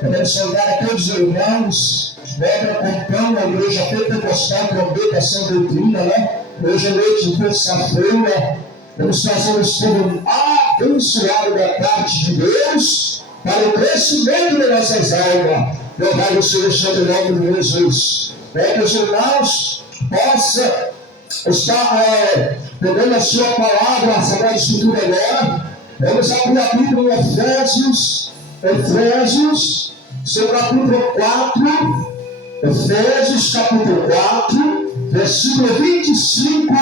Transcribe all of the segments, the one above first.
Quero saudar a todos os irmãos, que acompanham a igreja pentecostal Trombeta Sã Doutrina, né? Hoje à noite, de terça-feira, vamos fazer um estudo abençoado da parte de Deus para o crescimento de nossas almas. Louvado seja o santo nome de Jesus. Que os irmãos possam estar pegando a sua palavra, a Sagrada Escritura agora. Vamos abrir a Bíblia em Efésios, seu capítulo 4, Efésios capítulo 4, versículo 25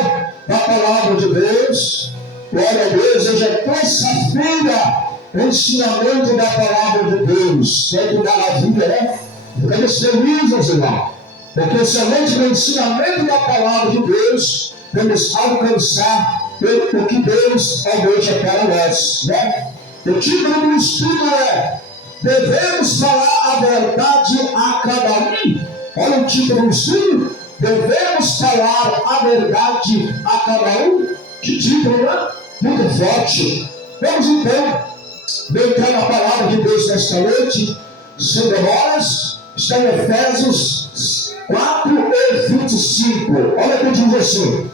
da palavra de Deus. Glória a Deus, hoje é terça-feira, ensinamento da palavra de Deus. Que maravilha, né? Ficamos felizes, irmão, porque somente no ensinamento da palavra de Deus vamos alcançar o que Deus almeja para nós, né? O título do estudo é: devemos falar a verdade a cada um. Olha o título do estudo: devemos falar a verdade a cada um. Que título, né? Muito forte. Vamos então meditar na palavra de Deus nesta noite, sem demoras. Está em Efésios 4 e 25. Olha o que diz assim: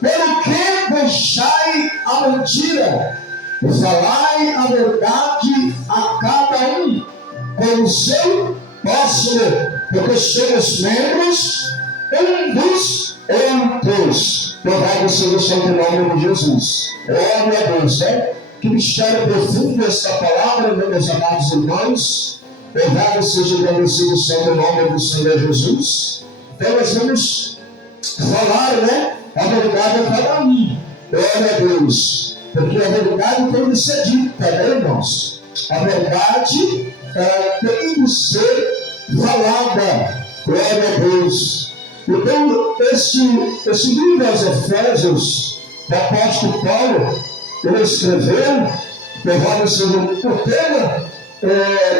pelo que deixai a mentira, falai a verdade a cada um com o seu próximo, porque somos membros um dos outros. Louvado seja o santo nome de Jesus. Glória a Deus, né? Que mistério profundo esta palavra, meus amados irmãos. Louvado seja o santo nome do Senhor Jesus. Então nós vamos falar, né, a verdade a cada um. Glória a Deus. Porque a verdade tem de ser dita, né, irmãos? A verdade tem de ser falada. Glória a Deus. Então, esse livro aos Efésios, do apóstolo Paulo, ele escreveu, louvado seja o tema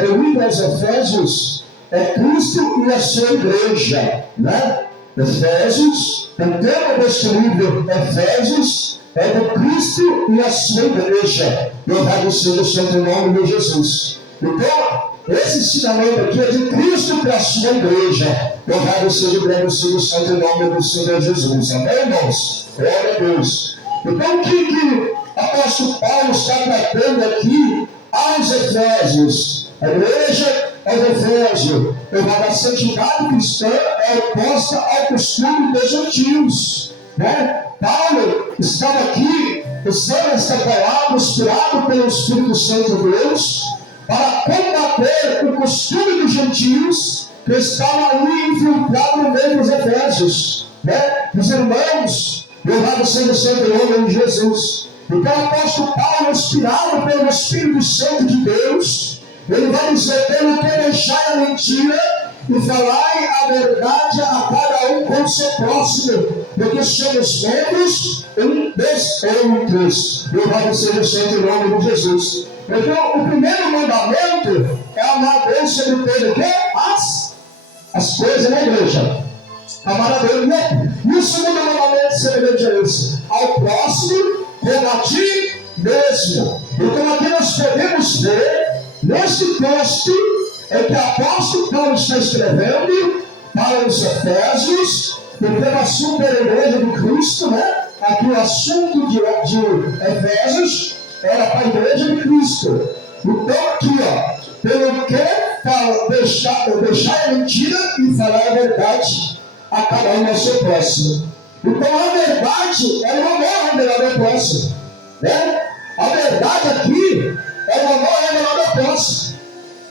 do livro aos Efésios, é Cristo e a sua igreja, né? Efésios, o tema deste livro, Efésios, é do Cristo e a sua igreja. Louvado seja o santo nome de Jesus. Então, esse ensinamento aqui é de Cristo para a sua igreja. Louvado seja o santo nome do Senhor Jesus. Amém, irmãos? Glória a Deus. Então, o que o apóstolo Paulo está tratando aqui aos Efésios? A igreja é o Efésio. A santidade cristã é oposta ao costume dos gentios, né? Paulo estava aqui usando esta palavra, inspirado pelo Espírito Santo de Deus, para combater o costume dos gentios que estavam ali infiltrados no meio dos Efésios, né? Os irmãos, louvado seja o santo nome de Jesus. Então o apóstolo Paulo, inspirado pelo Espírito Santo de Deus, ele vai dizer: pelo que deixai a mentira e falai a verdade a cada um com o seu próximo, porque somos membros um dos outros. Louvado seja o santo nome de Jesus. Então, o primeiro mandamento é amar a Deus sobre tudo o quê? As coisas na igreja. Amar a Deus, né? E o segundo mandamento semelhante a esse: ao próximo como a ti mesmo. Então, aqui nós podemos ver, nesse texto, é que o apóstolo Paulo está escrevendo para os Efésios, porque o assunto era a igreja de Cristo, né? Aqui o assunto de Efésios era para a igreja de Cristo. Então aqui, pelo que deixar a mentira e falar a verdade a cada um ao seu próximo. Então a verdade, ela não é revelada ao próximo, né? A verdade aqui, ela não é revelada ao próximo,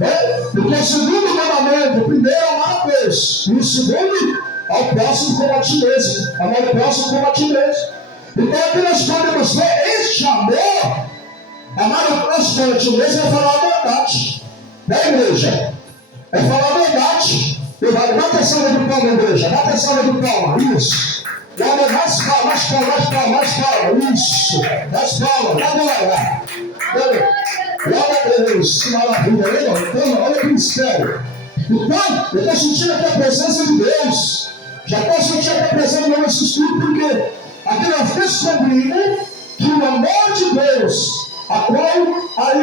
né? Porque o segundo mandamento, o primeiro é amar a Deus, e o segundo, ao próximo como a ti mesmo. Amar o próximo como a ti mesmo. Então aqui nós podemos ver este amor. Amar o próximo como a ti mesmo é falar a verdade, né, igreja? É falar a verdade. Dá atenção de palma, igreja. Dá atenção de palma. Isso. Mais palma, mais palma, mais palma, mais palma. Isso. Mais palma. Agora. Glória a Deus. Que maravilha, hein? Então, olha que mistério. Então, eu estou sentindo aqui a presença de Deus. Já estou sentindo aqui a presença do nosso Espírito, porque aqui nós descobrimos que o amor de Deus a qual aí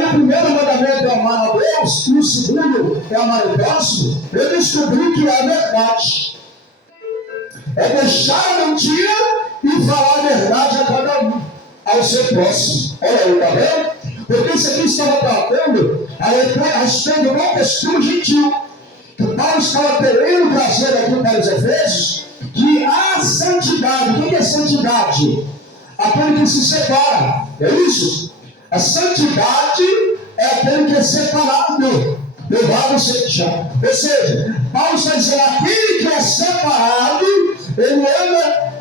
o primeiro mandamento é amar a Deus e o segundo é amar o próximo, eu descobri que é a verdade. É deixar a mentira e falar a verdade a cada um, ao seu próximo. Olha aí, está vendo? Porque isso aqui estava tratando a respeito de uma postura gentil. Que Paulo estava querendo trazer aqui para os Efésios, que a santidade, o que é santidade? Aquele que se separa, é isso? A santidade é aquele que é separado, levado seja. Ou seja, Paulo está dizendo, aquele que é separado, ele anda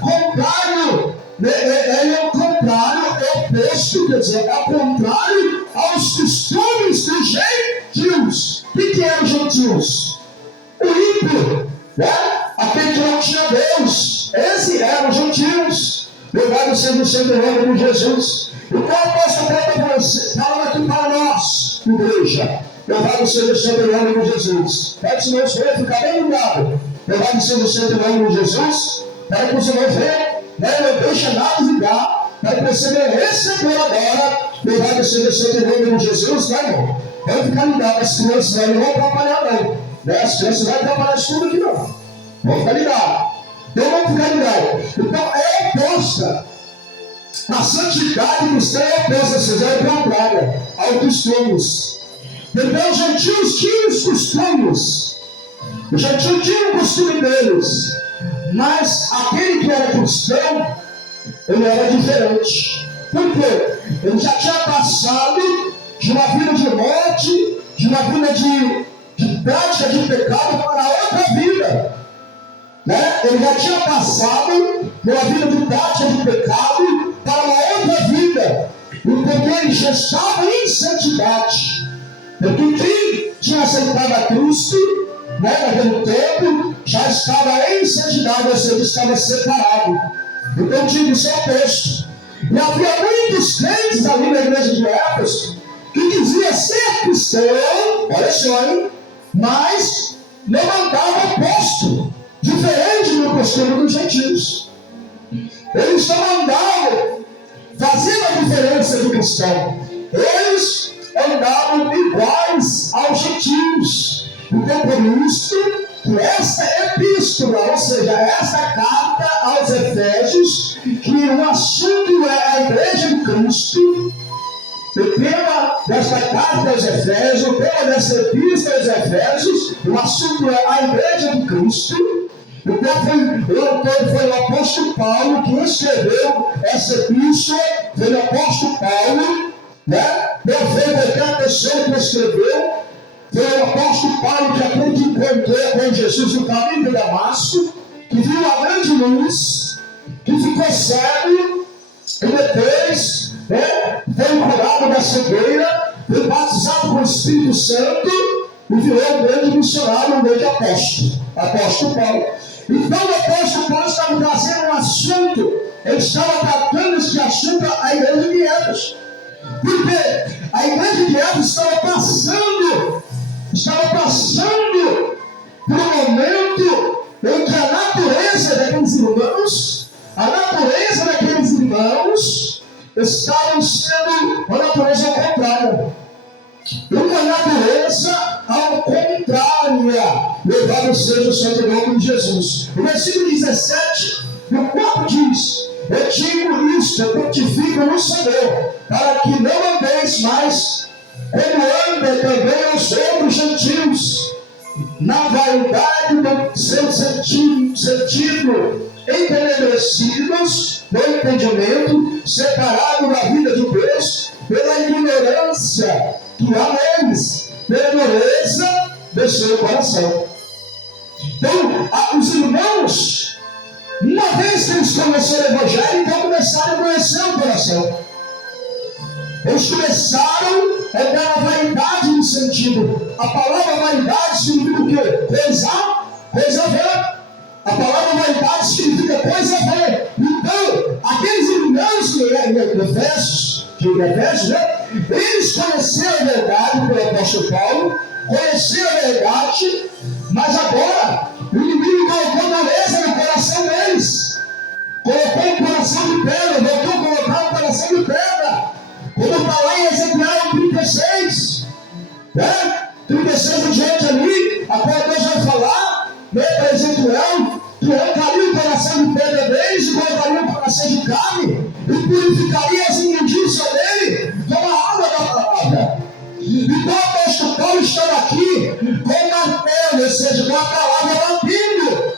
contrário, ele é o contrário, é o oposto, quer dizer, é o contrário aos costumes dos gentios. O que eram os gentios? O ímpio, né? Aquele que não tinha Deus. Esses eram os gentios. Louvado seja o santo nome de Jesus. Então o apóstolo Paulo está falando aqui para nós, igreja. Louvado seja o santo nome de Jesus. Pede se não ver, fica bem ligado. Louvado seja o santo nome de Jesus. Para que você não ver, né? Não deixa nada ligar. Para que você não receber agora. Louvado seja o santo nome de Jesus, né, irmão? Vamos ficar ligado. As crianças não vão atrapalhar, não. Né? As crianças não vão atrapalhar isso tudo aqui, não. Vamos ficar ligados. Então vamos ficar ligados. Então é oposta. A santidade cristã é oposta, ou seja, é contrária aos costumes. Então os gentios tinham os costumes. Os gentios tinham o costume deles. Mas aquele que era cristão, ele era diferente. Por quê? Ele já tinha passado de uma vida de morte, de uma vida de prática de pecado para outra vida. Né? Ele já tinha passado de uma vida de prática de pecado para uma outra vida. E porque ele já estava em santidade. Porque quem tinha aceitado a Cristo, né, naquele tempo, já estava em santidade, ou seja, estava separado. Então tinha que ser oposto. E havia muitos crentes ali na igreja de Éfeso que diziam ser cristão, olha só, hein? Mas não andava oposto, diferente do costume dos gentios. Eles não andavam fazendo a diferença do cristão. Eles andavam iguais aos gentios. Então, por isso, que esta epístola, ou seja, esta carta aos Efésios, que o assunto é a igreja de Cristo, o tema desta carta aos Efésios, o tema desta epístola aos Efésios, o assunto é a igreja de Cristo. Então foi o apóstolo Paulo que escreveu essa epístola, foi o apóstolo Paulo, né? Não foi qualquer pessoa que escreveu, foi o apóstolo Paulo que aquele que encontrou com Jesus no caminho de Damasco, que viu a grande luz, que ficou cego, e depois, né, foi curado da cegueira, foi batizado com o Espírito Santo, e virou um grande missionário, um grande apóstolo Paulo. Então o apóstolo Paulo estava trazendo um assunto, ele estava tratando esse assunto à igreja de Éfeso. Porque a igreja de Éfeso estava passando por um momento em que a natureza daqueles irmãos estavam sendo uma natureza contrária. Uma natureza ao contrária, louvado seja o santo nome de Jesus. O versículo 17, no 4 diz: eu digo isto, eu testifico no Senhor, para que não andeis mais como andam também os outros gentios, na vaidade do seu sentido, entenebrecidos no entendimento, separados da vida de Deus, pela ignorância que há neles, pela dureza do seu coração. Então, os irmãos, uma vez que eles conheceram o Evangelho, então começaram a conhecer o coração. Eles começaram a dar a vaidade no sentido. A palavra vaidade significa o quê? Coisa velha. A palavra vaidade significa coisa velha. Então, aqueles irmãos de Efésios, né? Eles conheceram a verdade pelo apóstolo Paulo, conheceram a verdade, mas agora o inimigo colocou dureza no coração deles. Colocou um coração de pedra, voltou a colocar um coração de pedra. 36, né? 36 em diante ali, a qual Deus vai falar, né, para Ezequiel, que arrancaria o coração de pedra deles e colocaria o coração de carne, e purificaria as imundícias dele com a água da palavra. Então o apóstolo Paulo estava aqui com o martelo, ou seja, com a palavra batendo.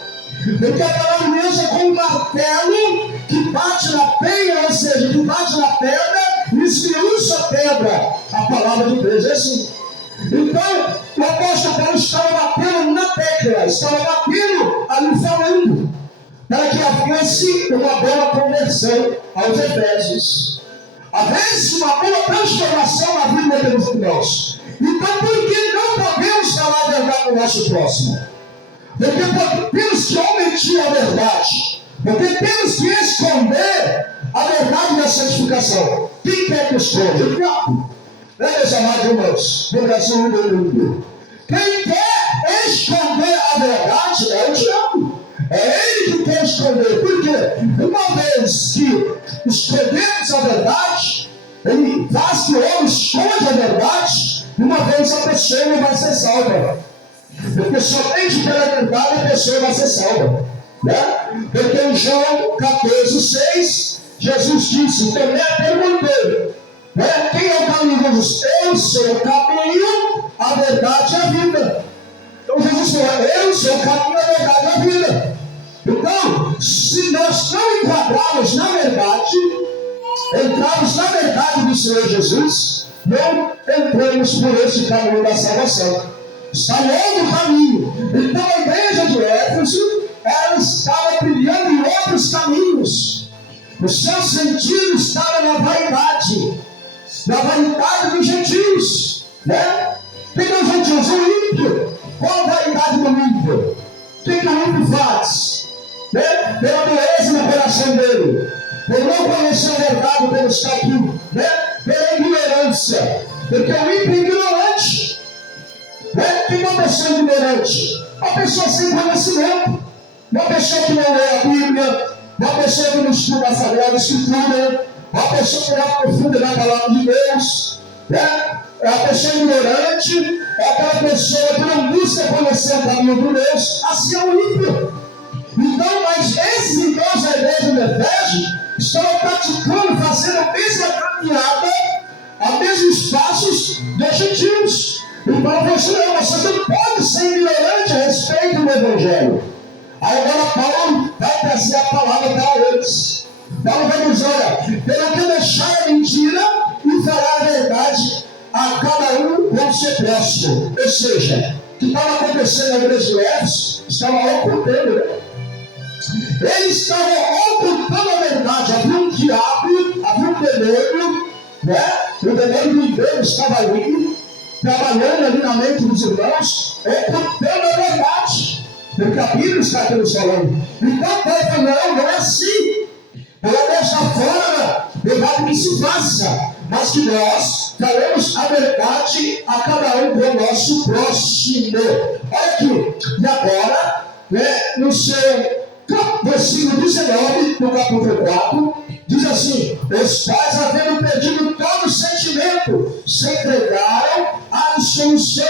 Porque a palavra de Deus é como um martelo que bate na penha, ou seja, que bate na pedra e esmiuça a pedra. A palavra de Deus é assim. Então, o apóstolo Paulo estava batendo na tecla, estava batendo ali falando, para que houvesse uma boa conversão aos Efésios. Houvesse uma boa transformação na vida daqueles irmãos. Então, por que não podemos falar a verdade no nosso próximo? Porque temos que omitir a verdade. Porque temos que esconder a verdade da santificação. Quem quer que esconda? O diabo. Meus amados irmãos, no Brasil e no mundo. Quem quer esconder a verdade é o diabo. É ele que quer esconder. Por quê? Uma vez que escondemos a verdade, ele faz que o homem esconda a verdade, uma vez a pessoa não vai ser salva. Porque somente pela verdade a pessoa vai ser salva. Né? Porque em João 14:6, Jesus disse, Tomé perguntou, né? Quem é o caminho? Jesus, eu sou o caminho, a verdade e a vida. Então Jesus falou, eu sou o caminho, a verdade e a vida. Então, se nós não enquadrarmos na verdade, entrarmos na verdade do Senhor Jesus, não entramos por esse caminho da salvação. Está longo o caminho. Então a igreja de Éfeso, ela estava brilhando em outros caminhos. O seu sentido estava na vaidade dos gentios, né? Quem é o gentios? O ímpio. Qual a vaidade do ímpio? O que o ímpio faz? Né? Pela beleza no coração dele, por não conhecer a verdade como está aqui, né? Pela ignorância, porque o ímpio é ignorante. Quem é uma pessoa ignorante? Uma pessoa sem conhecimento, uma pessoa que não lê a Bíblia, uma pessoa que não estuda a Sagrada Escritura, uma pessoa que não aprofunda na palavra de Deus, né? É a pessoa ignorante, é aquela pessoa que não busca conhecer o caminho de Deus, assim é o ímpio. Então, mas esses irmãos da igreja de Efésios estão praticando, fazendo a mesma caminhada, a mesmos passos dos gentios. Então você não pode ser ignorante a respeito do Evangelho. Aí agora Paulo vai trazer a palavra para eles. Paulo vai dizer, olha, pelo que deixar a mentira e falar a verdade a cada um com seu próximo. Ou seja, o que estava acontecendo na igreja de Éfeso, estava ocultando, né? Eles estavam ocultando a verdade. Havia um diabo, havia um demônio, né? O demônio do engano estava ali, trabalhando ali na mente dos irmãos, ocultando a verdade. Porque a Bíblia está aqui nos falando. Então Paulo falou, não é assim. Não é dessa forma, verdade que se faça, mas que nós falemos a verdade a cada um com o nosso próximo. Olha aqui, e agora, né, no seu versículo 19 do capítulo 4, diz assim, os pais, havendo perdido todo o sentimento, se entregaram à dissolução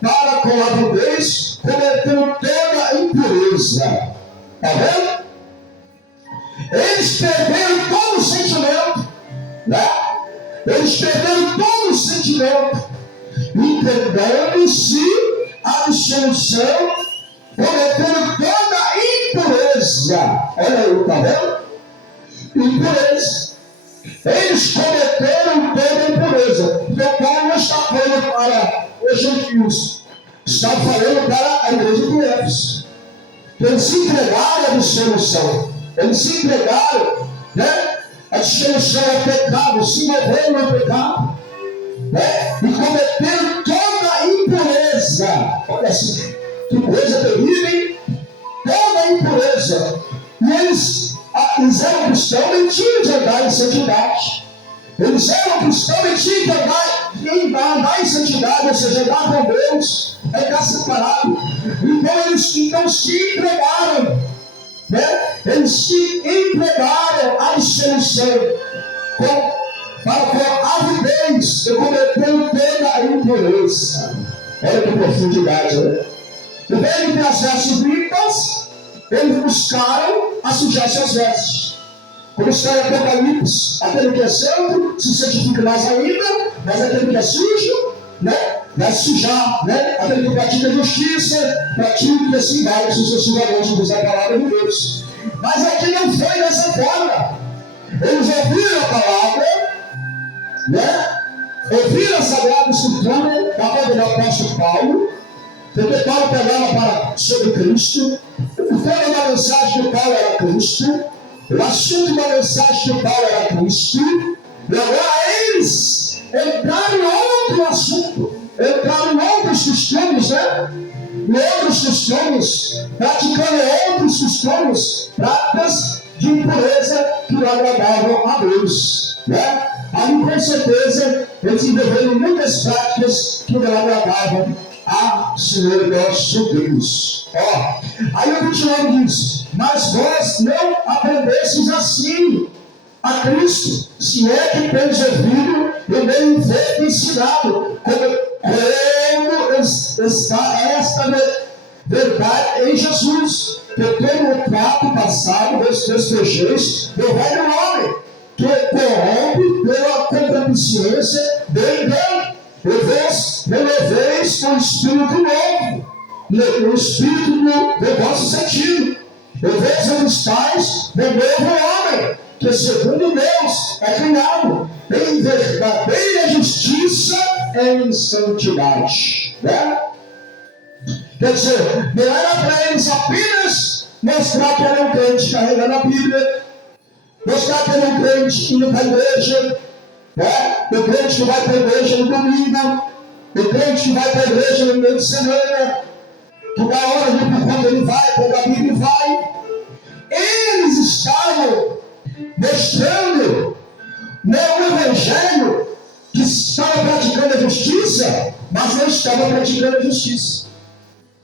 para com a avidez, cometendo toda a impureza. Está vendo? Eles perderam todo o sentimento, né? Eles perderam todo o sentimento, entregando-se à dissolução, cometendo toda a impureza. Olha aí, está vendo? Impureza. Eles cometeram toda a impureza. Então Paulo não está falando para os gentios, está falando para a igreja de Éfeso. Eles se entregaram à dissolução. Eles se entregaram, né? A dissolução é pecado, se moveram ao pecado, né? E cometeram toda a impureza. Olha assim, que coisa terrível, hein? Toda a impureza. E eles eram cristãos e tinham de andar em santidade. Eles eram cristãos e tinham de andar em santidade, ou seja, andar com Deus, ficar separado. Então eles se entregaram, né? Eles se entregaram à dissolução, para com avidez e cometendo toda a impureza. Olha que profundidade, né? E vendo que as vestes limpas, eles buscaram assujar suas vestes. Como está em Apocalipse, aquele que é santo se santifica mais ainda, mas aquele que é sujo, né, vai sujar, né? Aquele que pratica justiça, pratica e assim vai sucessivamente, diz a palavra de Deus. Mas aqui não foi dessa forma. Eles ouviram a palavra, né? Ouviram a Sagrada Escritura da parte do apóstolo Paulo, porque Paulo pregava sobre Cristo. O tema da mensagem de Paulo era Cristo. O assunto da mensagem de Paulo era Cristo. E agora eles entraram em outro assunto, entraram em outros costumes, né? Em outros costumes, praticando outros costumes, práticas de impureza que não agradavam a Deus, né? Ali, com certeza, eles envolveram muitas práticas que não agradavam a Senhor nosso Deus. Aí o 29 diz: mas vós não aprendestes assim a Cristo, se é que tens ouvido e nem vos ensinado, como está esta verdade em Jesus, que todo o trato passado dos despejos do velho homem, que corrompe pela concupiscência do engano, e vós renoveis o Espírito novo, o Espírito do vosso sentido, e vós revistais do novo homem, que segundo Deus é criado em verdadeira justiça e em santidade, né? Quer dizer, não era para eles apenas mostrar que era um crente carregando a Bíblia, mostrar que era um crente indo para a igreja, né? O crente que vai para a igreja no domingo, o crente que vai para a igreja no meio de semana, que da hora de por quando ele vai, quando a Bíblia vai. Eles estavam mostrando, né, o evangelho, que estava praticando a justiça, mas não estava praticando a justiça,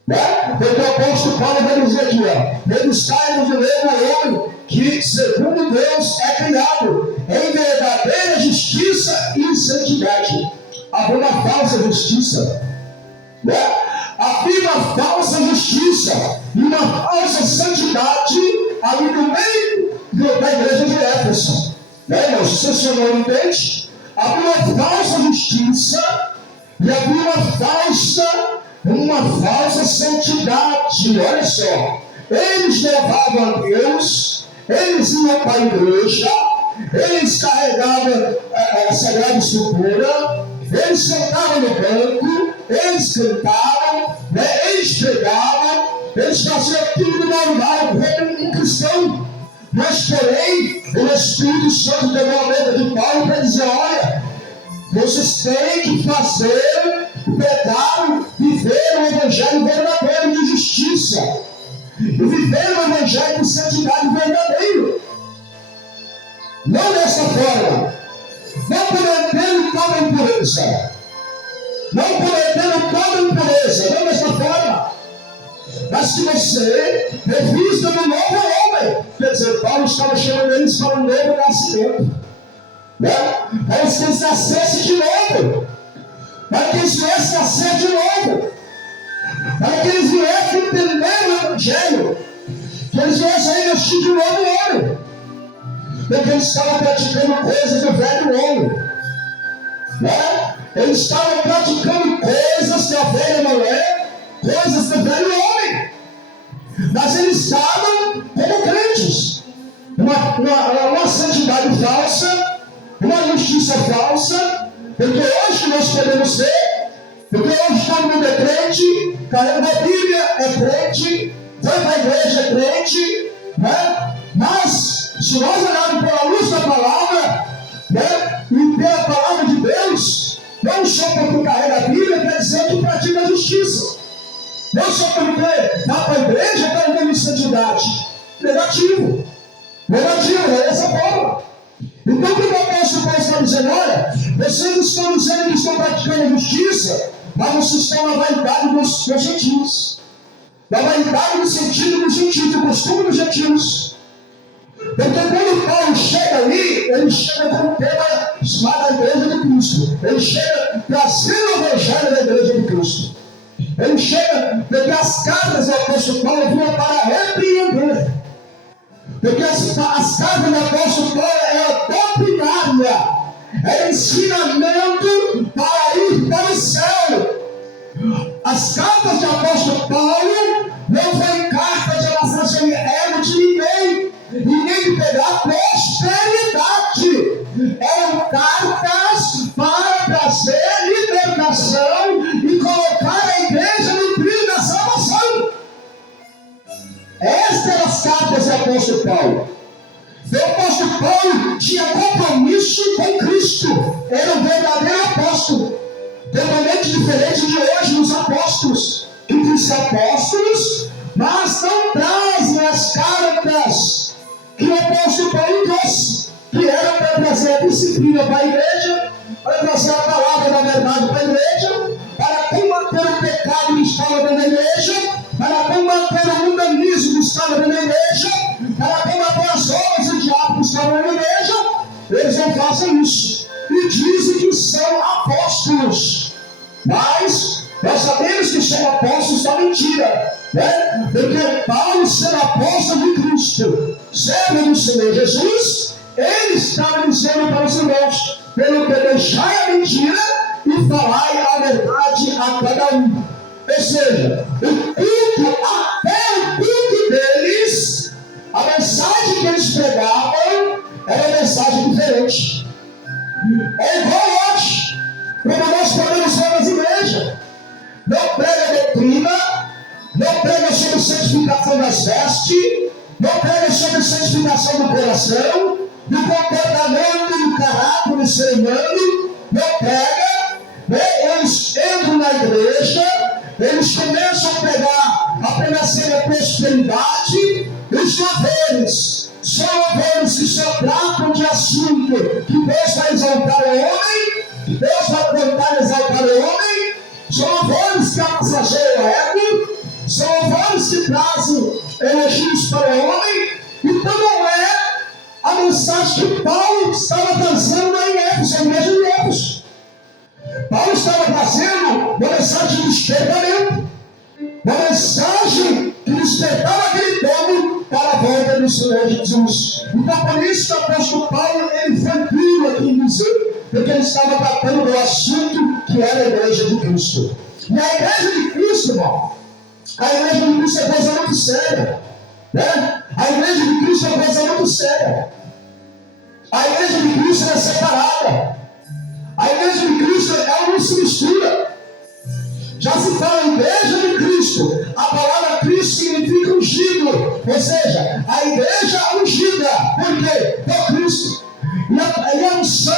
né? Porque o apóstolo Paulo vai dizer aqui, revistai-vos do novo homem, que segundo Deus é criado em verdadeira justiça e santidade. Havia uma falsa justiça, né? Havia uma falsa justiça e uma falsa santidade ali no meio da igreja de Éfeso, né, irmãos? Você não entende? Havia uma falsa justiça e havia uma falsa santidade. Olha só, eles levavam a Deus, eles iam para a igreja, eles carregavam a Sagrada Escritura, eles sentavam no banco, eles cantavam, né? Eles pregavam, eles faziam tudo normal, como um cristão. Mas porém, o Espírito Santo deu a letra de Paulo para dizer: olha, vocês têm que fazer, pregar, viver o evangelho verdadeiro de justiça, e viver o evangelho de santidade verdadeiro. Não dessa forma, não cometendo toda impureza, não cometendo toda impureza, não dessa forma, mas que você revista no novo homem. Quer dizer, Paulo estava chamando eles para um novo nascimento, né? Para que eles nascessem de novo, para que eles viessem nascer de novo, para que eles viessem entender o evangelho, que eles viessem a investir de novo homem, porque eles estavam praticando coisas do velho homem, né? Eles estavam praticando coisas da velha mulher, coisas do velho homem, mas eles estavam como crentes, uma santidade falsa, uma justiça falsa, porque hoje nós podemos ser, porque hoje todo mundo é crente, carrega a Bíblia, é crente, vai para a igreja, é crente, né? Mas se nós olharmos pela luz da palavra, né, e pela palavra de Deus, não só porque carrega a Bíblia, quer dizer que pratica a justiça. Não só porque vai para a igreja, está em santidade. Negativo. Negativo, é dessa forma. Então, o que o apóstolo Paulo está dizendo? Olha, vocês estão dizendo que estão praticando a justiça, mas vocês estão na vaidade dos gentios. Na vaidade no sentido dos gentios, do costume dos gentios. Porque quando Paulo chega ali, ele chega com um tema chamado a Igreja de Cristo. Ele chega trazendo o Evangelho da Igreja de Cristo. Ele chega porque as cartas do apóstolo Paulo vinham para repreender. Porque as cartas do apóstolo Paulo é doutrinária, é ensinamento para ir para o céu. As cartas do apóstolo Paulo não foi carta de amassagem de ego de ninguém, e nem de pegar prosperidade. Eram cartas para trazer libertação e colocar a igreja no trilho da salvação. Estas eram as cartas do apóstolo Paulo. O apóstolo Paulo tinha compromisso com Cristo. Era um verdadeiro apóstolo. Totalmente diferente de hoje os apóstolos. Que dizem apóstolos, mas não trazem as cartas que o apóstolo Paulo trouxe, que era para trazer a disciplina para a igreja, para trazer a palavra da verdade para a igreja, para combater o pecado que estava dentro da igreja, para combater o mundanismo que estava dentro da igreja, para combater as obras do diabo que estavam na igreja. Eles não fazem isso e dizem que são apóstolos, mas nós sabemos que são apóstolos da mentira, né? Porque Paulo, sendo apóstolo de Cristo, servo do Senhor Jesus, ele estava dizendo para os irmãos: pelo que deixai a mentira e falai a verdade a cada um. Ou seja, o culto, até o culto deles, a mensagem que eles pregavam era uma mensagem diferente. É igual hoje, como nós podemos ver nas igrejas. Não prega doutrina, não prega sobre santificação das vestes, não prega sobre santificação do coração, do comportamento, do caráter do ser humano, não prega, né? Eles entram na igreja, eles começam a pegar apenas a prosperidade. Os louvores são louvores que só tratam de assunto que Deus vai exaltar o homem, que Deus vai tentar exaltar o homem. São louvores que amassageiam o ego, são louvores que trazem elogios para o homem. Então não é a mensagem que Paulo estava trazendo lá em Éfeso, a igreja de Éfeso. Paulo estava trazendo uma mensagem de despertamento, uma mensagem que despertava aquele povo para a volta do Senhor Jesus. Então por isso o apóstolo Paulo ele foi duro aqui em dizer, porque ele estava tratando do assunto que era a igreja de Cristo. E a igreja de Cristo, irmão, a igreja de Cristo é coisa muito séria, né? A igreja de Cristo é coisa muito séria. A igreja de Cristo é separada. A igreja de Cristo ela não se mistura. Já se fala em igreja de Cristo, a palavra Cristo significa ungido, ou seja, a igreja ungida. Por quê? Por Cristo. E a unção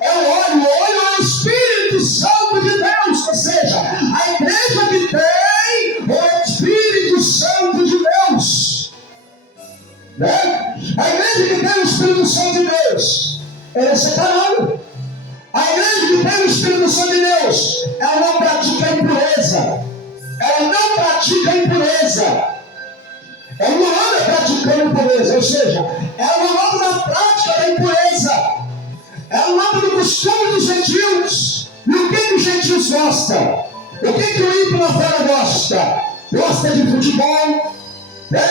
é o óleo é o Espírito Santo de Deus, ou seja, a igreja que tem o Espírito Santo de Deus, né? A igreja que tem o Espírito Santo de Deus, ela é separada. A igreja que tem o Espírito Santo de Deus, ela não pratica a impureza, ela não pratica a impureza, ela não anda praticando impureza, ou seja, ela não anda na prática da impureza, ela não anda no costume dos gentios. E o que os gentios gostam? O que o ímpio lá fora gosta? Gosta de futebol, né?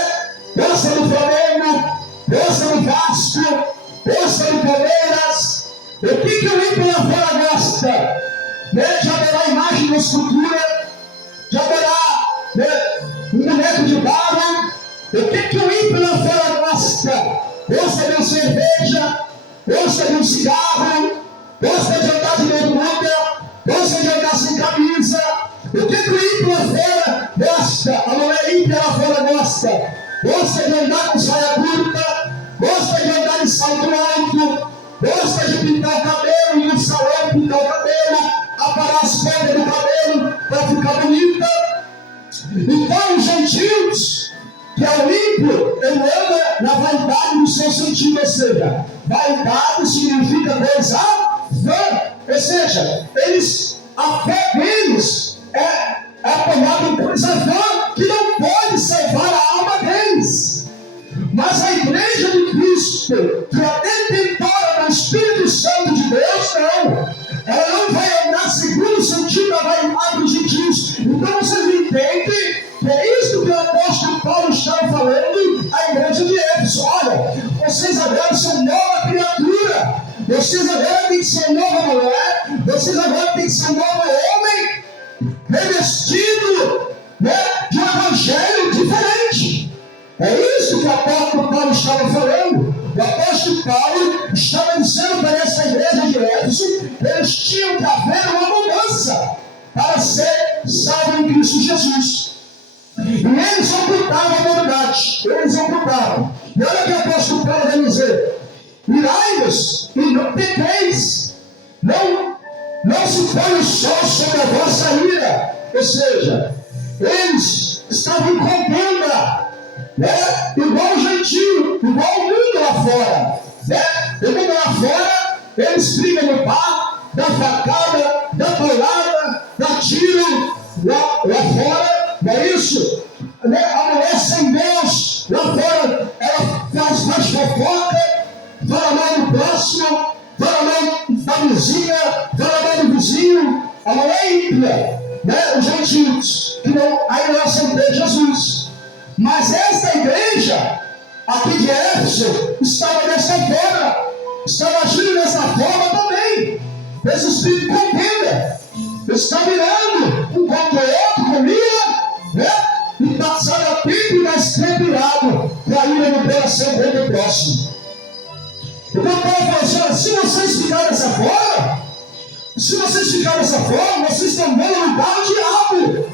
Gosta do Flamengo, gosta do Vasco, gosta do Palmeiras. O que o ímpio lá fora gosta? Né? De adorar a imagem da escultura, de adorar, né, um boneco de barro. O que o ímpio lá fora gosta? Gosta de uma cerveja, gosta de um cigarro, gosta de andar de bermuda, gosta de andar sem camisa. O que o ímpio lá fora gosta? A mulher ímpia lá fora gosta. Gosta de andar com saia curta, gosta de andar em salto alto, gosta de pintar o cabelo e no salão pintar o cabelo, aparar as pedras do cabelo para ficar bonita. Então os gentios, que é o ímpio, ele anda na vaidade do seu sentido, ou seja, vaidade significa coisa vã, ou seja, a fé deles é apoiada em coisa vã que não pode salvar a alma deles. Mas a igreja de Cristo, que até tem Vocês agora têm que ser nova mulher, vocês agora têm que ser novo homem, revestido, né, de um evangelho diferente. É isso que o apóstolo Paulo estava falando. O apóstolo Paulo estava dizendo para essa igreja de Éfeso que eles tinham que haver uma mudança para ser salvo em Cristo Jesus. E eles ocultavam a verdade. Eles ocultavam. E olha o que o apóstolo Paulo vai dizer: irai-vos e não pequeis. Não se põe o sol sobre a vossa ira. Ou seja, eles estavam em contenda, né? Igual o gentio, igual o mundo lá fora, né? O mundo lá fora, eles brigam no bar, dá facada, dá paulada, dá tiro lá fora, não é isso? Né? A mulher sem Deus lá fora, ela faz fofoca, fala mal do próximo, fala mal da vizinha, fala mal do vizinho. A mulher ímpia, né? Os gentios que não ainda aceitam Jesus. Mas esta igreja aqui de Éfeso estava dessa forma, estava agindo dessa forma também. Esse espírito de contenda está virando um contra o outro, com ira, né? E passando a tempo e mais trepidado com a ira no coração contra o próximo. Então Paulo falou assim: se vocês ficarem dessa forma, vocês estão dando lugar ao diabo.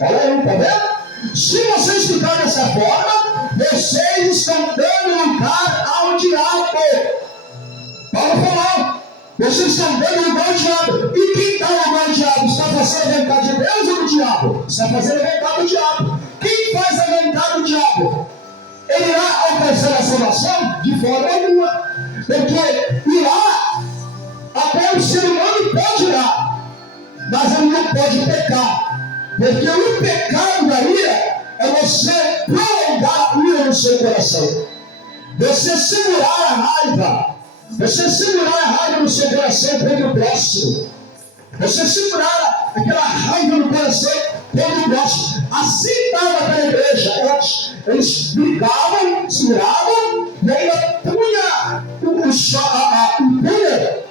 Olha aí, tá vendo? Se vocês ficarem dessa forma, vocês estão dando lugar ao diabo. Paulo falou: vocês estão dando lugar ao diabo. E quem está no lugar do diabo? Está fazendo a vontade de Deus ou do diabo? Está fazendo a vontade do diabo. Quem faz a vontade do diabo? Ele irá alcançar a salvação? De forma alguma. Porque irá, até o ser humano pode ir, mas ele não pode pecar. Porque o pecado da ira é você prolongar a ira no seu coração. Você segurar a raiva. Você segurar a raiva no seu coração contra o próximo. Você segurar aquela raiva no coração contra o próximo. Assim estava aquela igreja. Eles brigavam, seguravam, e ainda punha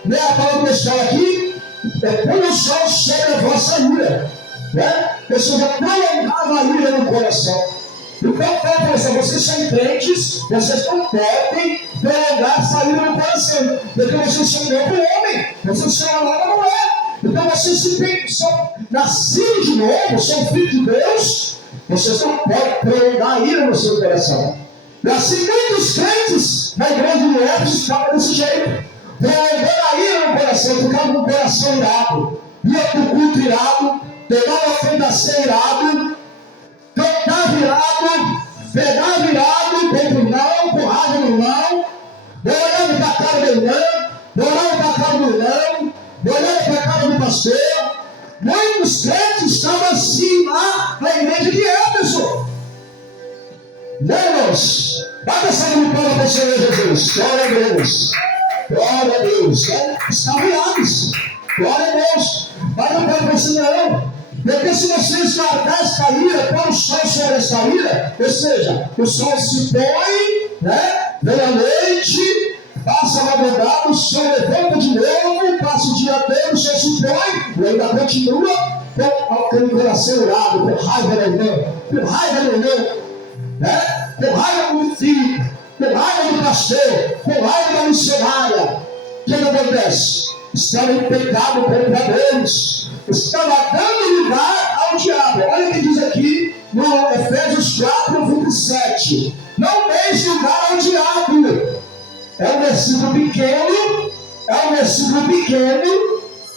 né, a palavra pessoal aqui, punha o sol sobre a vossa ira. Né? Ou seja, prolongava a ira no coração. Então, Paulo falou assim: vocês são crentes, vocês não podem prolongar essa ira no coração, porque vocês são um novo homem, vocês são uma nova mulher. Então, vocês são nascidos de novo, são filhos de Deus, vocês não podem prolongar a ira no seu coração. E assim, muitos crentes na igreja de Éfeso estavam desse jeito, prolongando a ira no coração, ficavam com o coração irado, ia para o culto irado, pegava a frente da ceia irado, cantava irado, pegava irado, contra o não, com raiva no não, olhava para a cara do irmão, olhava para a cara do irmão, olhava para a cara do pastor. Muitos crentes estavam assim lá na igreja de Éfeso. Irmãos, bata essa mão para o Senhor Jesus. Glória a Deus. Glória a Deus. Estavam irados. Glória a Deus. Mas não pode você não. Porque se vocês guardar esta ira, pôr o sol sobre esta ira, ou seja, o sol se põe, né? Vem a noite, passa a madrugada, o sol levanta de novo, passa o dia todo, o sol se põe, e ainda continua com aquele coração irado, com raiva do irmão, com raiva do irmão, né? Com raiva do filho, com raiva do pastor, com raiva da missionária. O que acontece? Estava em pecado contra Deus, estava dando lugar ao diabo. Olha o que diz aqui no Efésios 4, 27. Não deixe lugar ao diabo. É um versículo pequeno,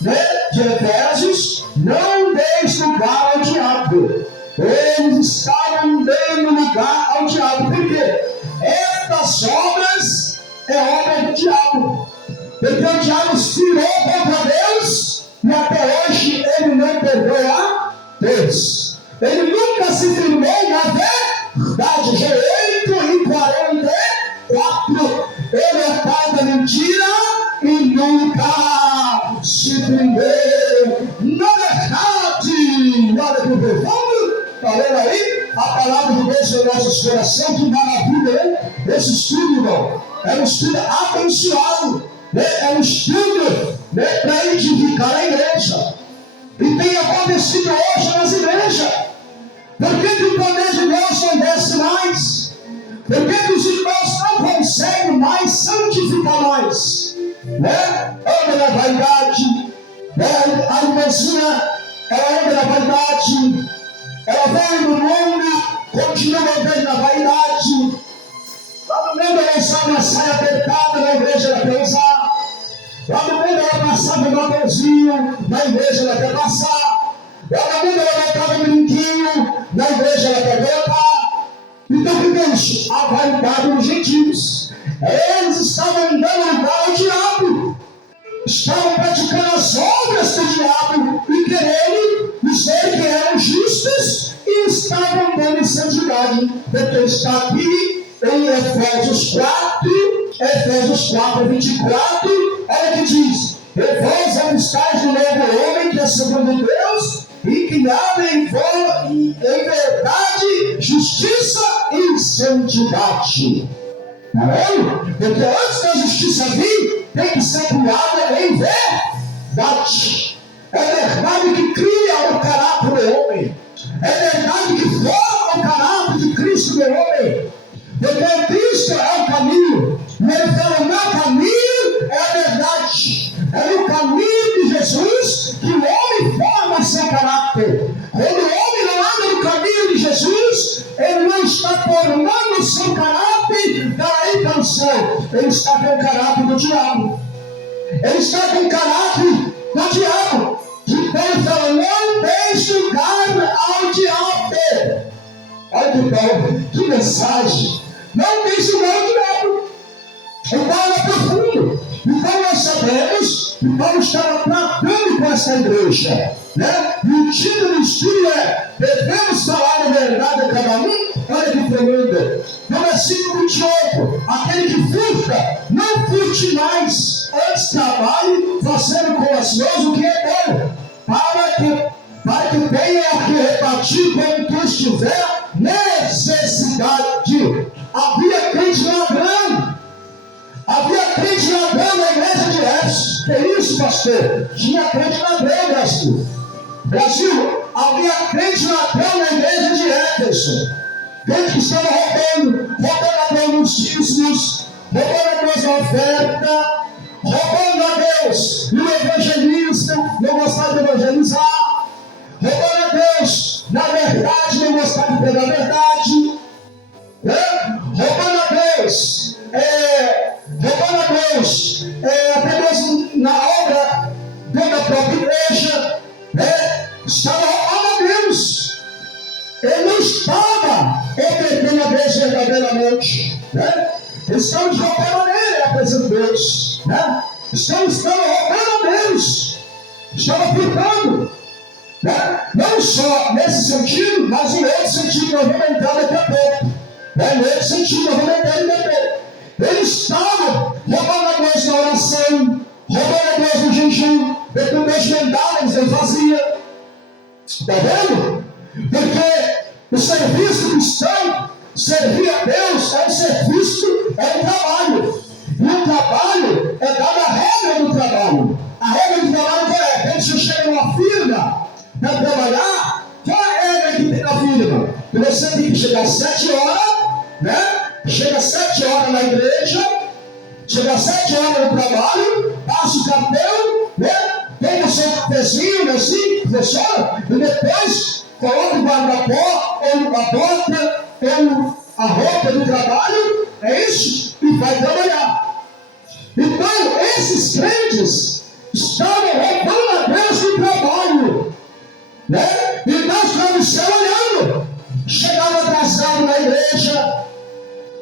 né, de Efésios. Não deixe lugar ao diabo. Eles estavam dando lugar ao diabo. Por quê? Estas obras é obra do diabo. Porque o diabo se tirou contra Deus e até hoje ele não perdoa a Deus. Ele nunca se firmou na verdade. G8 e 44. Ele é pai da mentira e nunca se firmou na verdade. Olha que profundo. Está vendo aí? A palavra de Deus em nossos corações. Que maravilha, hein? Esse estudo, irmão, é um estudo abençoado. É um estudo para edificar a igreja. E tem acontecido hoje nas igrejas. Por que o poder de Deus não desce mais? Por que os irmãos não conseguem mais santificar mais? Anda na vaidade. A irmãzinha, ela anda na vaidade. Ela vai no mundo, continua andando na vaidade. Lá no mundo ela usava uma saia apertada, na igreja ela quer usar. Lá no mundo ela passava um batonzinho, na igreja ela quer passar. Lá no mundo ela botava um brinquinho, na igreja ela quer botar. Então o que é isso? A vaidade dos gentios. Eles estavam dando lugar ao diabo. Estavam praticando as obras do diabo e querendo dizer que eram justos e estavam dando santidade. Porque está aqui em Efésios 4, 24, olha que diz: e vós avistais do novo homem que é segundo Deus e criado em verdade, justiça e santidade. Não é? Porque antes da justiça vir, tem que ser criada em verdade. É verdade que cria o caráter do homem. É verdade que forma o caráter de Cristo do homem. Porque Cristo é o caminho. E ele fala: o meu caminho é a verdade. É no caminho de Jesus que o homem forma seu caráter. Quando o homem não anda no caminho de Jesus, ele não está formando o seu caráter para ir para o céu. Ele está com o caráter do diabo. Ele está com o caráter do diabo. Então ele fala: não deixe lugar ao diabo. Olha que bom, que mensagem. Não deixe lugar ao diabo. Então é profundo. Então nós sabemos que Paulo estava tratando com essa igreja, né? E o título do estudo é: devemos falar a verdade a cada um. Olha que tremendo. No versículo 28, aquele que furta, não furte mais, antes trabalhe, fazendo com as mãos o que é bom, para que tenha a que repartir quando tu estiver necessidade. Havia crente ladrão. Havia crente ladrão na igreja de Éfeso. Que isso, pastor? Tinha crente ladrão, Brasil. Havia crente ladrão na igreja de Éfeso. Crente que estava roubando a Deus nos dízimos, roubando a Deus na oferta, roubando a Deus no evangelista, não gostava de evangelizar, roubando a Deus na verdade, não gostava de pregar a verdade, roubando a Deus, até mesmo na obra dentro da própria igreja, estava roubando a Deus. Ele não estava entendendo a Deus verdadeiramente, Estamos roubando nele, apresentando Deus, Estamos roubando a Deus, estamos furtando, Não só nesse sentido, mas em outro sentido nós vamos entrar daqui a pouco, Em outro sentido nós vamos entrar daqui a pouco. Ele estava roubando a Deus na oração, roubando a Deus no jejum, porque o Deus mandava, ele fazia. Está vendo? Porque o serviço cristão, servir a Deus, é um serviço, é um trabalho. E o trabalho é dada a regra do trabalho. A regra do trabalho qual é? Quando você chega numa firma para trabalhar, qual é a regra que tem na firma? Que você tem que chegar às 7 horas, Chega às 7 horas na igreja, chega às 7 horas no trabalho, passa o cartão, Pega o seu cafezinho, assim, professor, e depois coloca o guarda-pó, ou a bota, ou a roupa do trabalho, é isso, e vai trabalhar. Então, esses crentes estavam roubando a Deus do trabalho, E nós estamos se olhando. Chegava atrasado na igreja,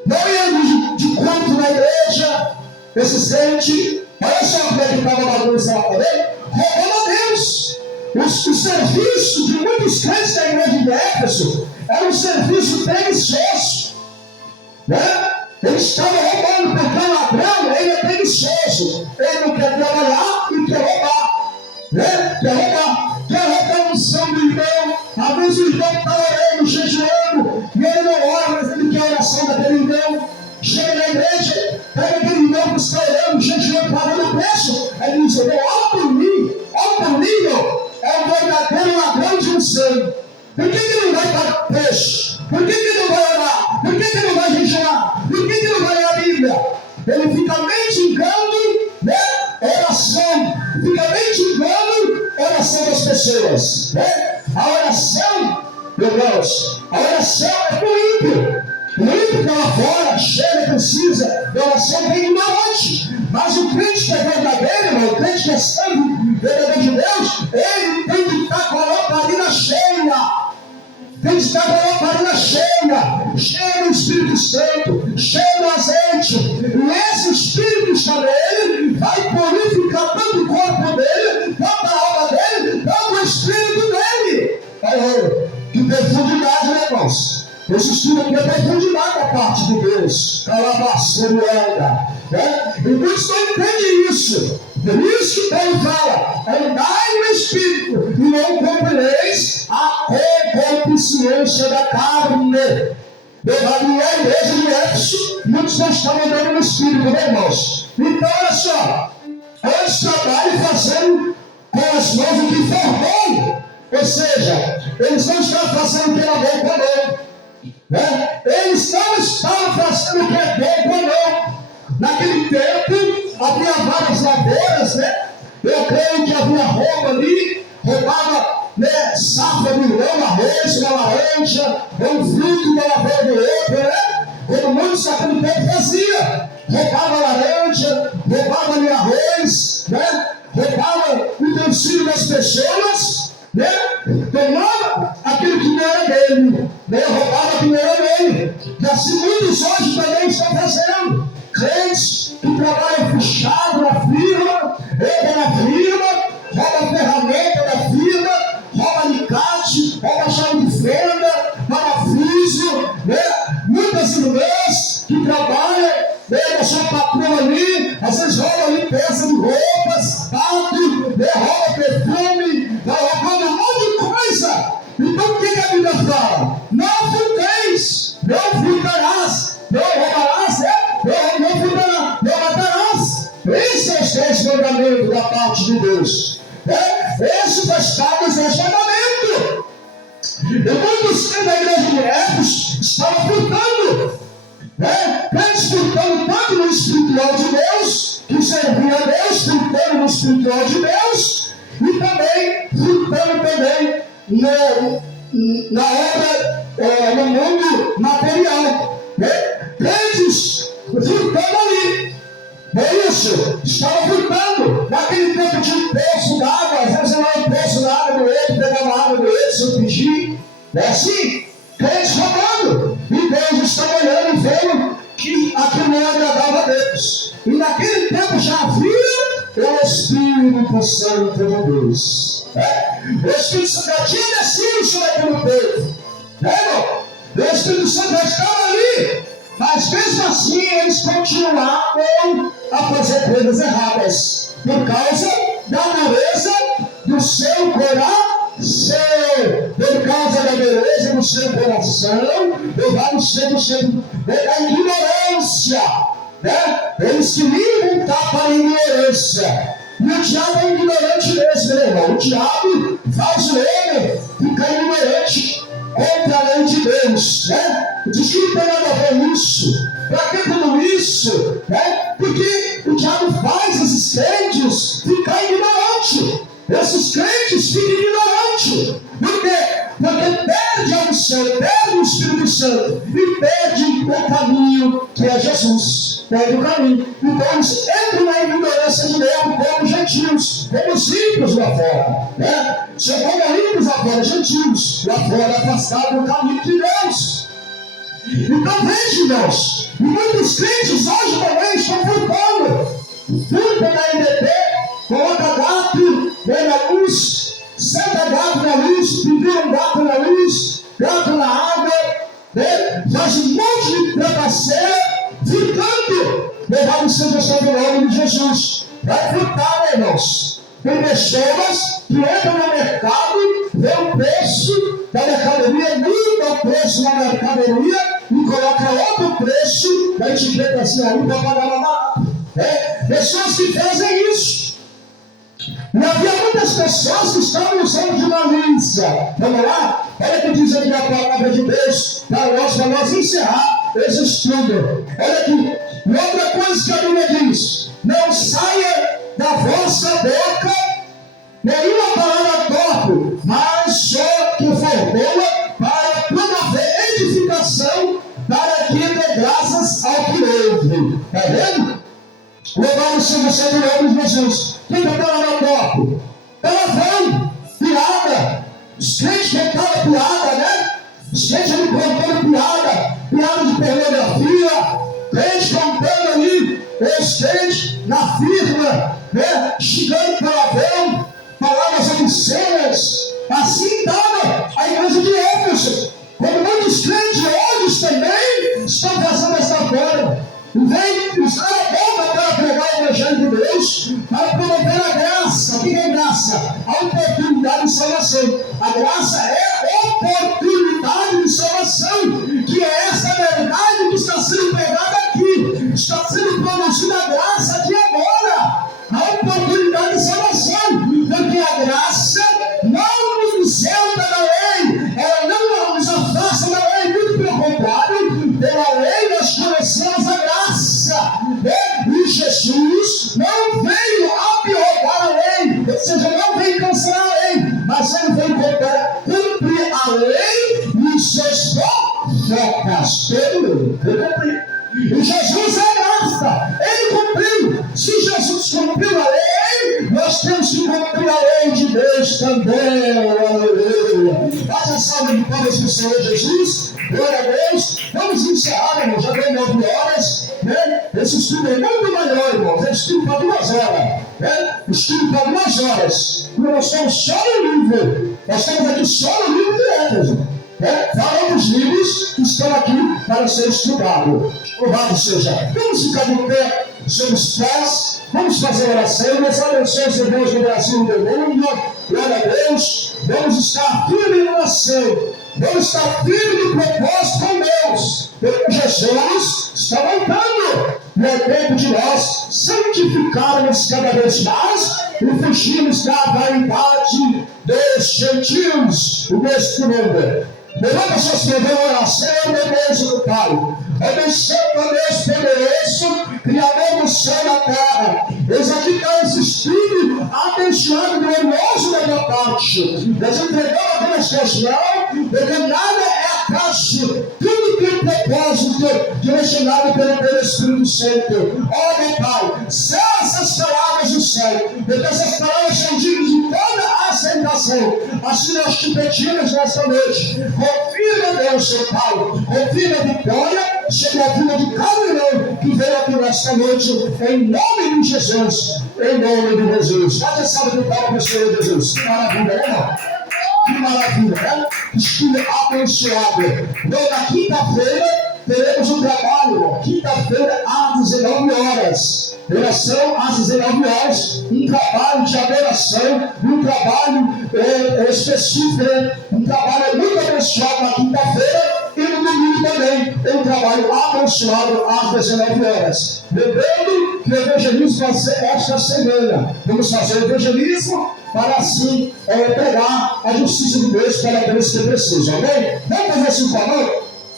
não ia de culto na igreja, esse crente, olha só como é que estava a bagunça lá por ele, roubando a Deus. O serviço de muitos crentes da igreja de Éfeso era um serviço preguiçoso, Ele estava roubando, porque o ladrão, ele é preguiçoso, ele não quer trabalhar e quer roubar, quer roubar a unção do irmão. Às vezes o irmão está orando, jejuando, e ele não ora, mas ele quer a oração daquele irmão. Chega na igreja, pega aquele irmão que está orando, jejuando, pagando preço. Aí ele diz, olha por mim, meu. É o verdadeiro ladrão de um sangue. Por que não vai pagar preço? Por que não vai orar? Por que não vai jejuar? Por que não vai ler a Bíblia? Ele fica mendigando, né, oração. Fica mendigando oração das pessoas. Né? A oração, irmãos, a oração é pro ímpio. O ímpio que lá fora chega, precisa de oração bem ignorante. Mas o crente que é verdadeiro, irmão, o crente que é sangue, verdadeiro de Deus, ele tem que estar com a lamparina cheia. Tem que estar com a lamparina cheia do Espírito Santo, cheia do azeite. E esse Espírito que está nele vai purificar tanto o corpo dele, tanto a alma dele, tanto o Espírito dele. Que profundidade, né, irmãos? Esse estudo aqui é profundidade da parte de Deus. Calabassuruanga. Né? E muitos não entendem isso. Por isso que Paulo fala: andai no Espírito e não cumprireis a concupiscência da carne. Levaria a igreja de Éfeso, muitos não estão andando no Espírito, né, irmãos? Então, olha só, antes trabalhe fazendo com as mãos o que for bom. Ou seja, eles não estão fazendo o que era bom com a mão. Né? Eles não estavam fazendo o que é bom com a mão. Naquele tempo, havia várias lavouras, né? Eu creio que havia roubo ali, roubava, né, safra de grão, arroz, uma laranja, um fruto da lavoura do outro, né? Como muitos naquele tempo fazia. Roubava laranja, roubava ali arroz, né? Roubava o utensílio das pessoas, né? Tomava aquilo que não era dele, né? Roubava aquilo que não era dele. E assim muitos hoje também estão fazendo. Crentes que trabalham fechado na firma, entra na firma, rouba a ferramenta da firma, rouba alicate, rouba chave de fenda, parafuso, né? Muitas irmãs que trabalham, né, na sua patroa ali, às vezes rouba ali peça de roupas, sapato, né, rouba perfume, vai roubando um monte de coisa. Então o que a Bíblia fala? Não furteis, não furtarás, não roubarás, né? Não furtarás, não matarás. Esse é os 10 mandamentos da parte de Deus. Esse faz parte do mandamento. E muitos da igreja de Éfeso estavam furtando. Eles furtando tanto no espiritual de Deus, que servia a Deus, furtando no espiritual de Deus, e também furtando também na obra, no mundo material. Eles furtando ali. É isso, estava furtando. Naquele tempo tinha um poço d'água, às vezes não era um poço d'água do outro, pegava a água do outro, se eu pedir. É assim, crentes roubando. E Deus estava olhando e vendo que aquilo não agradava a Deus. E naquele tempo já havia o Espírito Santo de Deus. O Espírito Santo já tinha descido sobre aquele povo. Irmão? O Espírito Santo já estava ali. Mas mesmo assim eles continuavam a fazer coisas erradas. Por causa da dureza do seu coração. Por causa da beleza do seu coração, louvado seja o Senhor, da ignorância, né? Eles queriam voltar para a ignorância. E o diabo é ignorante mesmo, né, irmão? O diabo faz o homem ficar ignorante contra a lei de Deus, né? Diz que não tem nada a ver isso. Para que tudo isso? Né? Porque o diabo faz esses crentes ficar ignorantes. Esses crentes ficam ignorantes. Por quê? Porque perde a unção, perde o Espírito Santo e perde o caminho que é Jesus. Perde o caminho. Então eles entram na ignorância de Deus como gentios, como os ímpios lá fora. Né? São como ímpios lá fora, gentios lá fora, afastados do caminho de Deus. Então veja, irmãos, e muitos crentes hoje também estão furtando. Furtam na IDP, coloca gato na luz, senta gato na luz, pendura um gato na luz, gato na água, né? Faz um monte de trapaceira, furtando. Levado seja o santo nome de Jesus. Vai furtar, né, irmãos? Tem pessoas que entram no mercado, vê o preço da mercadoria, muda o preço da mercadoria e coloca outro preço da etiqueta assim ali para pagar mais barato. Pessoas que fazem isso. E havia muitas pessoas que estavam usando de malícia. Vamos lá? Olha o que diz aqui a palavra de Deus para nós encerrar esse estudo. Olha aqui. E outra coisa que a Bíblia diz: não saia da vossa boca nenhuma palavra torpe, mas só que for boa para promover edificação, para que dê graças ao que ouve. Está vendo? Louvado seja o Senhor em nome de Jesus. O que é palavra torpe? Palavrão, piada. Os crentes contaram piada, né? Os crentes ali contando piada de pornografia. Crentes contando ali, os crentes na firma, né? Xingando palavrão, palavras obscenas. Assim estava a igreja de Éfeso. Como muitos crentes hoje também estão fazendo essa forma. Vem usar a boca para pregar o Evangelho de Deus, para promover a graça. O que é graça? A oportunidade de salvação. A graça é oportunidade de salvação, que é essa verdade que está sendo pregada aqui. Está sendo produzida a graça aqui agora. A oportunidade de salvação, porque a graça não nos isenta da lei, ela não nos afasta da lei, muito pelo contrário, pela lei nós conhecemos a graça. E Jesus não veio abrrogar a lei, ou seja, não veio cancelar a lei, mas ele veio para cumprir a lei e os seus profetas. Ele cumpriu. E Jesus é graça, ele cumpriu. Se Jesus cumpriu a lei, nós temos que cumprir a lei de Deus também. Aleluia. Faz a salva de palmas do Senhor Jesus. Glória a Deus. Vamos encerrar, irmão. Já deu 9 horas. Né? Esse estudo é muito melhor, irmãos. Esse estudo para 2 horas. Né? O estudo para 2 horas. Porque nós estamos só no livro. Nós estamos aqui só no livro de Éfeso. Fala dos livros que estão aqui para ser estudado. Louvado seja. Vamos ficar de pé sobre os pés. Vamos fazer oração. Nós abençoamos os irmãos do Brasil e do mundo. Glória a Deus. Vamos estar firmes na oração. Vamos estar firmes no propósito com Deus. Porque Jesus está voltando. E é tempo de nós santificarmos cada vez mais e fugirmos da vaidade dos gentios. O mesmo nome. Levanta suas mãos em oração, meu Deus do Pai. Abençoa, Deus poderoso, Criador do céu e da terra. Eis aqui está esse Espírito abençoado e glorioso da tua parte. Nós entregamos apenas tuas mãos, porque nada é acaso. Tudo tem propósito direcionado pelo Espírito Santo. Ó, meu Pai, são essas palavras do céu, porque essas palavras são dignas de toda a aceitação. Assim nós te pedimos nesta noite. Confirma, Deus, seu Pai, confirma a vitória sobre a vida de cada irmão que veio aqui nesta noite, em nome de Jesus, em nome de Jesus. Pode salve de palmas para o Senhor Jesus. Que maravilha, né, irmão? Que maravilha, né? Espírito abençoado. Então, na quinta-feira, teremos um trabalho, quinta-feira, às 19 horas. Oração às 19 horas, um trabalho de adoração, um trabalho específico, um trabalho muito abençoado na quinta-feira e no domingo também, um trabalho abençoado às 19 horas. Lembrando que o evangelismo vai ser esta semana. Vamos fazer o evangelismo para assim pegar a justiça de Deus para aqueles que precisam, ok? Vamos fazer assim com a mão?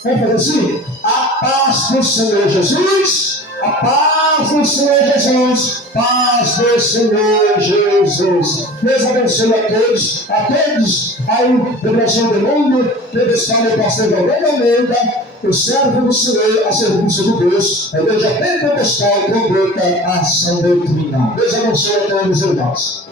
Vamos fazer assim? A paz do Senhor Jesus. A paz do Senhor Jesus, paz do Senhor Jesus. Deus abençoe a todos aí do Brasil do mundo. Que Deus fale o pastor Galvão Almeida, o servo do Senhor a serviço de Deus, a igreja pentecostal com muita ação doutrina. Deus abençoe a todos os irmãos.